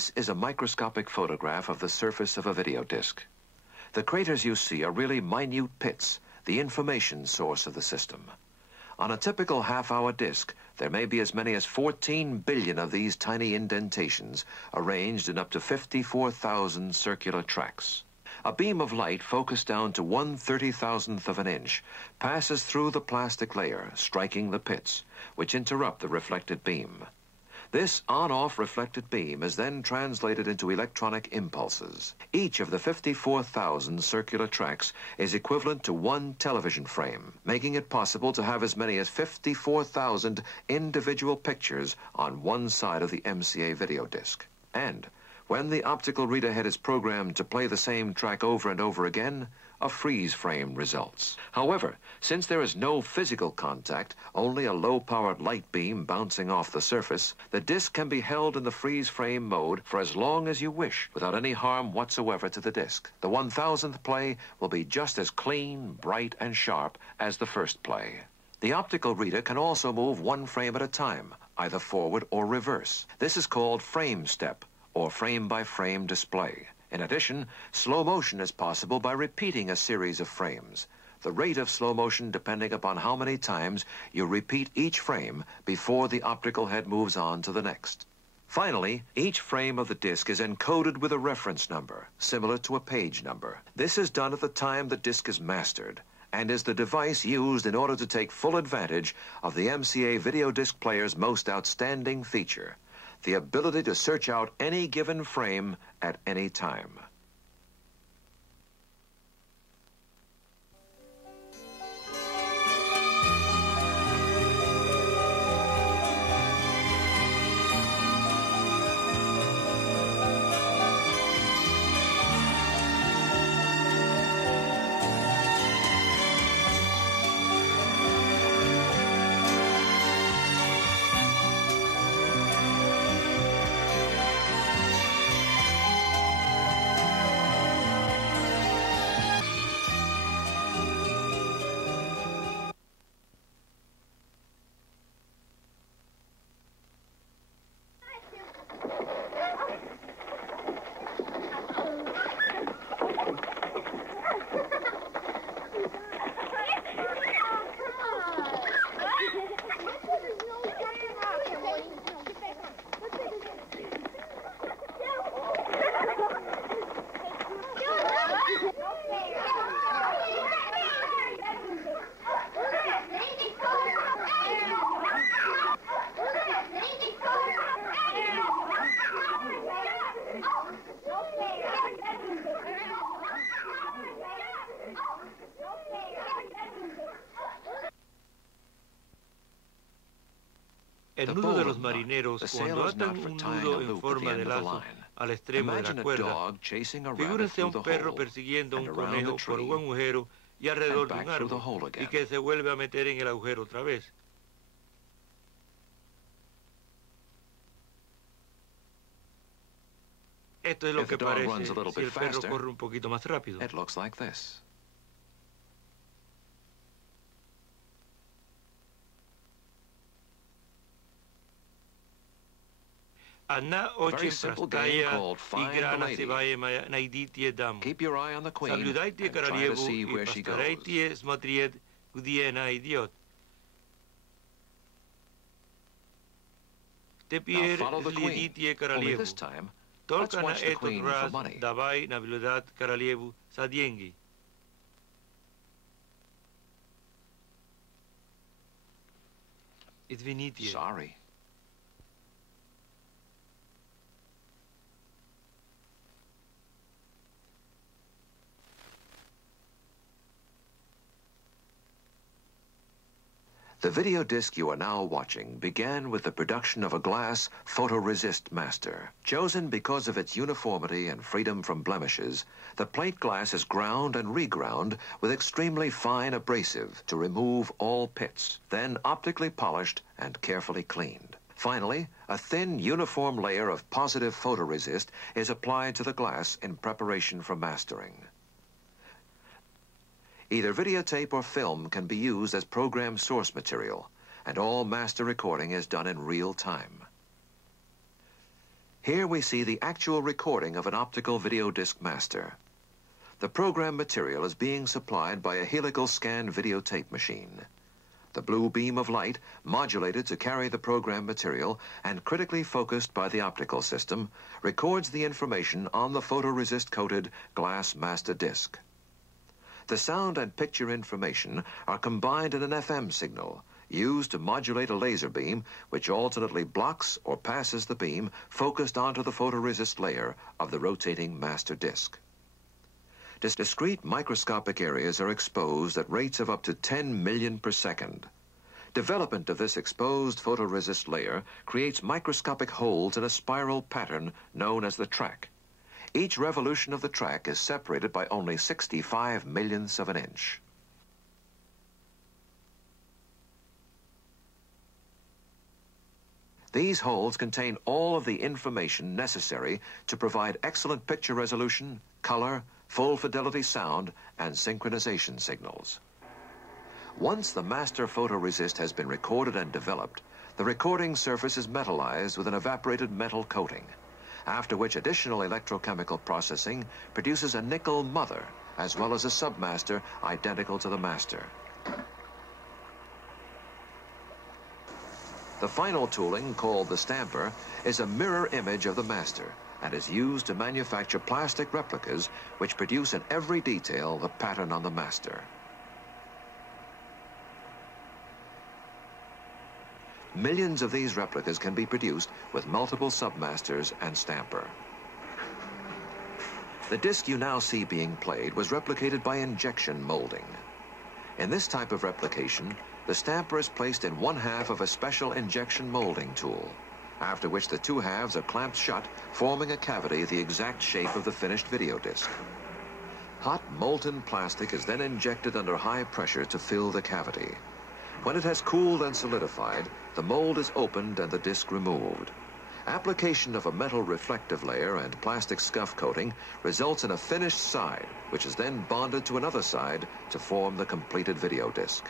This is a microscopic photograph of the surface of a video disc. The craters you see are really minute pits, the information source of the system. On a typical half-hour disc, there may be as many as 14 billion of these tiny indentations arranged in up to 54,000 circular tracks. A beam of light focused down to 1/30,000th of an inch passes through the plastic layer, striking the pits, which interrupt the reflected beam. This on-off reflected beam is then translated into electronic impulses. Each of the 54,000 circular tracks is equivalent to one television frame, making it possible to have as many as 54,000 individual pictures on one side of the MCA video disc. And when the optical reader head is programmed to play the same track over and over again, a freeze frame results. However, since there is no physical contact, only a low-powered light beam bouncing off the surface, the disc can be held in the freeze frame mode for as long as you wish, without any harm whatsoever to the disc. The 1,000th play will be just as clean, bright, and sharp as the first play. The optical reader can also move one frame at a time, either forward or reverse. This is called frame step, or frame-by-frame display. In addition, slow motion is possible by repeating a series of frames. The rate of slow motion depending upon how many times you repeat each frame before the optical head moves on to the next. Finally, each frame of the disc is encoded with a reference number, similar to a page number. This is done at the time the disc is mastered, and is the device used in order to take full advantage of the MCA video disc player's most outstanding feature, the ability to search out any given frame at any time. El nudo de los marineros, cuando atan un nudo en forma de lazo al extremo de la cuerda, figúrense a un perro persiguiendo a un conejo por un agujero y alrededor de un árbol, y que se vuelve a meter en el agujero otra vez. Esto es lo que parece si el perro corre un poquito más rápido. Anna očin prastaja igra na севаемая найдите даму. Соблюдайте королеву и постарайтесь смотреть, где она идет. Теперь следите королеву. Только на этот раз давай наблюдать королеву за деньги. Извините. The video disc you are now watching began with the production of a glass photoresist master. Chosen because of its uniformity and freedom from blemishes, the plate glass is ground and reground with extremely fine abrasive to remove all pits, then optically polished and carefully cleaned. Finally, a thin, uniform layer of positive photoresist is applied to the glass in preparation for mastering. Either videotape or film can be used as program source material, and all master recording is done in real time. Here we see the actual recording of an optical video disc master. The program material is being supplied by a helical scan videotape machine. The blue beam of light, modulated to carry the program material and critically focused by the optical system, records the information on the photoresist-coated glass master disc. The sound and picture information are combined in an FM signal, used to modulate a laser beam which alternately blocks or passes the beam focused onto the photoresist layer of the rotating master disc. Discrete microscopic areas are exposed at rates of up to 10 million per second. Development of this exposed photoresist layer creates microscopic holes in a spiral pattern known as the track. Each revolution of the track is separated by only 65 millionths of an inch. These holes contain all of the information necessary to provide excellent picture resolution, color, full fidelity sound, and synchronization signals. Once the master photoresist has been recorded and developed, the recording surface is metallized with an evaporated metal coating, after which additional electrochemical processing produces a nickel mother, as well as a submaster identical to the master. The final tooling, called the stamper, is a mirror image of the master and is used to manufacture plastic replicas which produce in every detail the pattern on the master. Millions of these replicas can be produced with multiple submasters and stamper. The disc you now see being played was replicated by injection molding. In this type of replication, the stamper is placed in one half of a special injection molding tool, after which the two halves are clamped shut, forming a cavity the exact shape of the finished video disc. Hot molten plastic is then injected under high pressure to fill the cavity. When it has cooled and solidified, the mold is opened and the disc removed. Application of a metal reflective layer and plastic scuff coating results in a finished side, which is then bonded to another side to form the completed video disc.